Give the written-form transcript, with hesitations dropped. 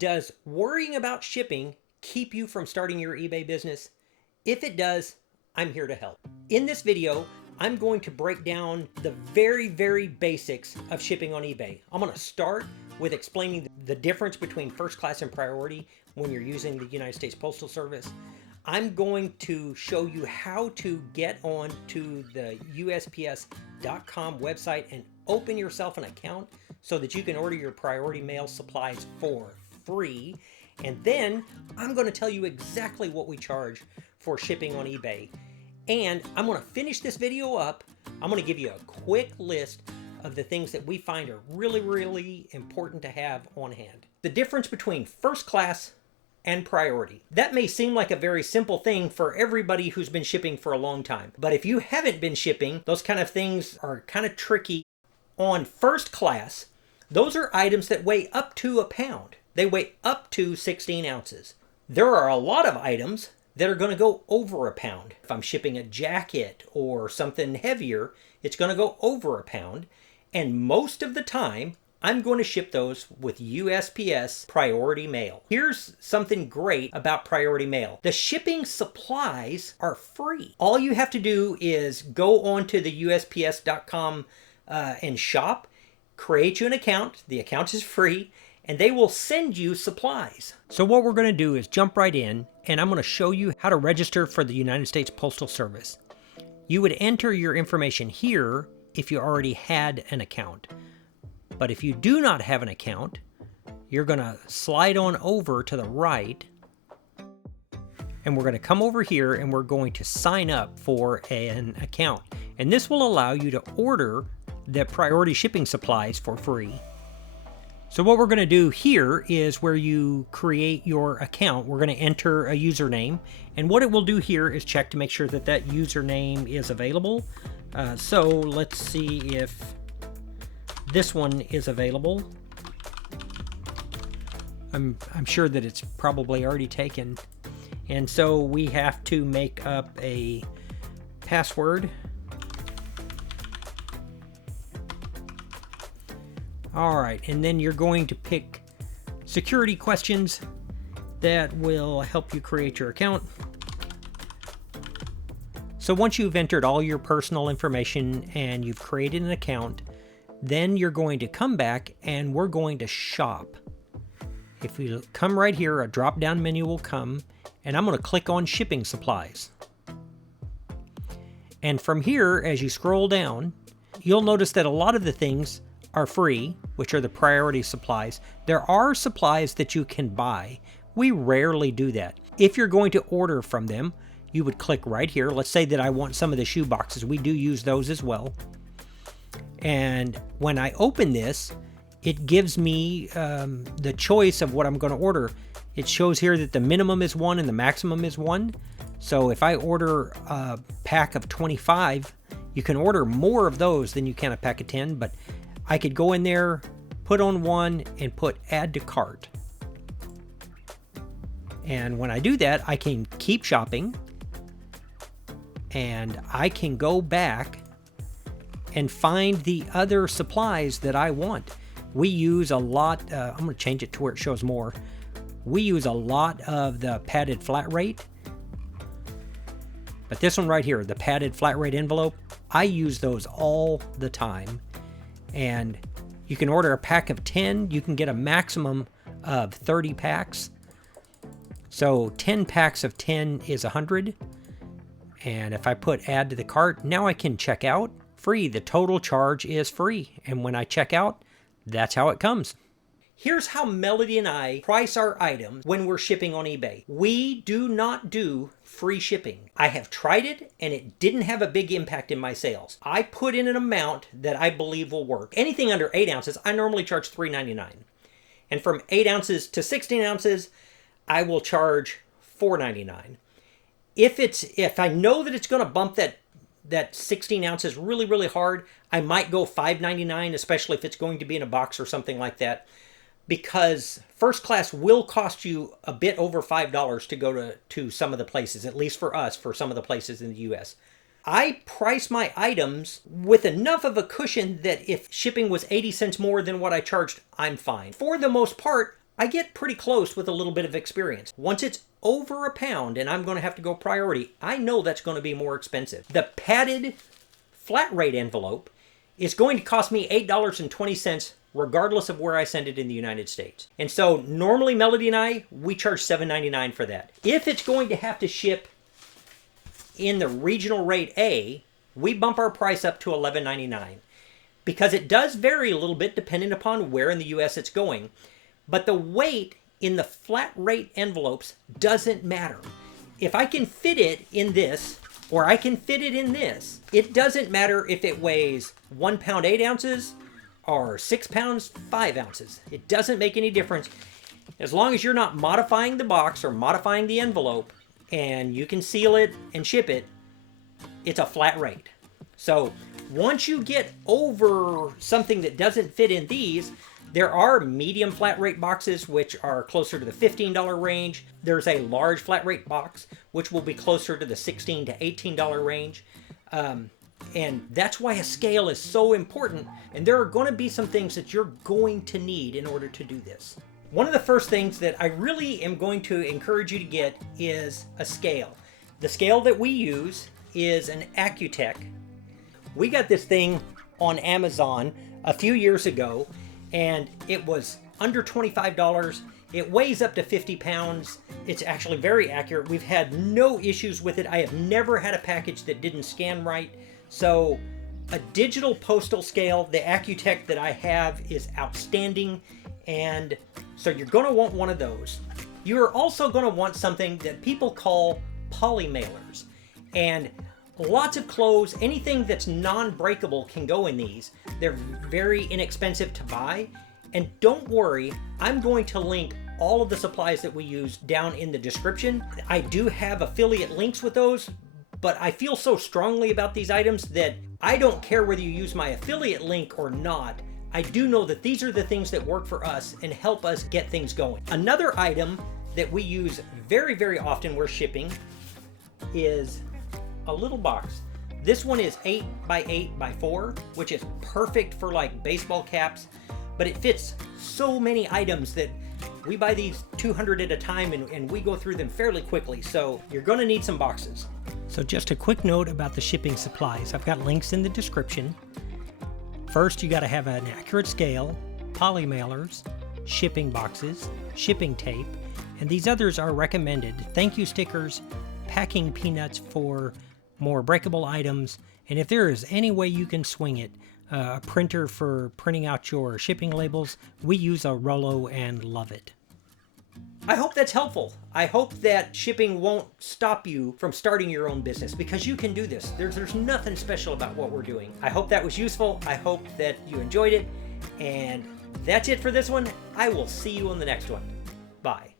Does worrying about shipping keep you from starting your eBay business? If it does, I'm here to help. In this video, I'm going to break down the very basics of shipping on eBay. I'm going to start with explaining the difference between first class and priority when you're using the United States Postal Service. I'm going to show you how to get on to the USPS.com website and open yourself an account so that you can order your priority mail supplies for free. And then I'm going to tell you exactly what we charge for shipping on eBay. And I'm going to finish this video up. I'm going to give you a quick list of the things that we find are really important to have on hand. The difference between first class and priority. That may seem like a very simple thing for everybody who's been shipping for a long time. But if you haven't been shipping, those kind of things are kind of tricky. On first class, those are items that weigh up to a pound. They weigh up to 16 ounces. There are a lot of items that are going to go over a pound. If I'm shipping a jacket or something heavier, it's going to go over a pound. And most of the time, I'm going to ship those with USPS priority mail. Here's something great about priority mail. The shipping supplies are free. All you have to do is go onto the USPS.com and shop, create you an account. The account is free, and they will send you supplies. So what we're going to do is jump right in, and I'm going to show you how to register for the United States Postal Service. You would enter your information here if you already had an account. But if you do not have an account, you're going to slide on over to the right, and we're going to come over here and we're going to sign up for an account. And this will allow you to order the priority shipping supplies for free. So what we're going to do here is where you create your account, we're going to enter a username. And what it will do here is check to make sure that that username is available. So let's see if this one is available. I'm sure that it's probably already taken. And so we have to make up a password. All right, and then you're going to pick security questions that will help you create your account. So once you've entered all your personal information and you've created an account, then you're going to come back and we're going to shop. If we come right here, a drop-down menu will come, and I'm going to click on shipping supplies. And from here, as you scroll down, you'll notice that a lot of the things are free, which are the priority supplies. There are supplies that you can buy. We rarely do that. If you're going to order from them, you would click right here. Let's say that I want some of the shoe boxes. We do use those as well. And when I open this, it gives me the choice of what I'm going to order. It shows here that the minimum is 1 and the maximum is 1. So if I order a pack of 25, you can order more of those than you can a pack of 10, but I could go in there, put on 1, and put add to cart. And when I do that, I can keep shopping, and I can go back and find the other supplies that I want. We use a lot, I'm going to change it to where it shows more. We use a lot of the padded flat rate. But this one right here, the padded flat rate envelope, I use those all the time. And you can order a pack of 10, you can get a maximum of 30 packs. So 10 packs of 10 is 100. And if I put add to the cart, now I can check out. Free. The total charge is free. And when I check out, that's how it comes. Here's how Melody and I price our items when we're shipping on eBay. We do not do free shipping. I have tried it and it didn't have a big impact in my sales. I put in an amount that I believe will work. Anything under 8 ounces, I normally charge $3.99. And from 8 ounces to 16 ounces, I will charge $4.99. If I know that it's going to bump that 16 ounces really hard, I might go $5.99, especially if it's going to be in a box or something like that, because first class will cost you a bit over $5 to go to some of the places, at least for us, for some of the places in the US. I price my items with enough of a cushion that if shipping was 80 cents more than what I charged, I'm fine. For the most part, I get pretty close with a little bit of experience. Once it's over a pound and I'm going to have to go priority, I know that's going to be more expensive. The padded flat rate envelope is going to cost me $8.20 regardless of where I send it in the United States. And so normally Melody and I, we charge $7.99 for that. If it's going to have to ship in the regional rate A, we bump our price up to $11.99 because it does vary a little bit depending upon where in the US it's going. But the weight in the flat rate envelopes doesn't matter. If I can fit it in this, or I can fit it in this, it doesn't matter if it weighs 1 pound 8 ounces or 6 pounds 5 ounces. It doesn't make any difference. As long as you're not modifying the box or modifying the envelope and you can seal it and ship it, it's a flat rate. So once you get over something that doesn't fit in these, there are medium flat rate boxes which are closer to the $15 range. There's a large flat rate box which will be closer to the $16 to $18 range. And that's why a scale is so important. And there are going to be some things that you're going to need in order to do this. One of the first things that I really am going to encourage you to get is a scale. The scale that we use is an Accutech. We got this thing on Amazon a few years ago, and it was under $25. It weighs up to 50 pounds. It's actually very accurate. We've had no issues with it. I have never had a package that didn't scan right. So a digital postal scale, the Accutech that I have, is outstanding. And so you're going to want one of those. You're also going to want something that people call poly mailers. And lots of clothes, anything that's non-breakable can go in these. They're very inexpensive to buy. And don't worry, I'm going to link all of the supplies that we use down in the description. I do have affiliate links with those, but I feel so strongly about these items that I don't care whether you use my affiliate link or not. I do know that these are the things that work for us and help us get things going. Another item that we use very, very often when shipping is a little box. This one is 8 by 8 by 4, which is perfect for like baseball caps, but it fits so many items that we buy these 200 at a time and we go through them fairly quickly. So you're going to need some boxes. So just a quick note about the shipping supplies. I've got links in the description. First, you got to have an accurate scale, poly mailers, shipping boxes, shipping tape, and these others are recommended. Thank you stickers, packing peanuts for more breakable items, and if there is any way you can swing it, a printer for printing out your shipping labels. We use a Rollo and love it. I hope that's helpful. I hope that shipping won't stop you from starting your own business, because you can do this. There's nothing special about what we're doing. I hope that was useful. I hope that you enjoyed it. And that's it for this one. I will see you on the next one. Bye.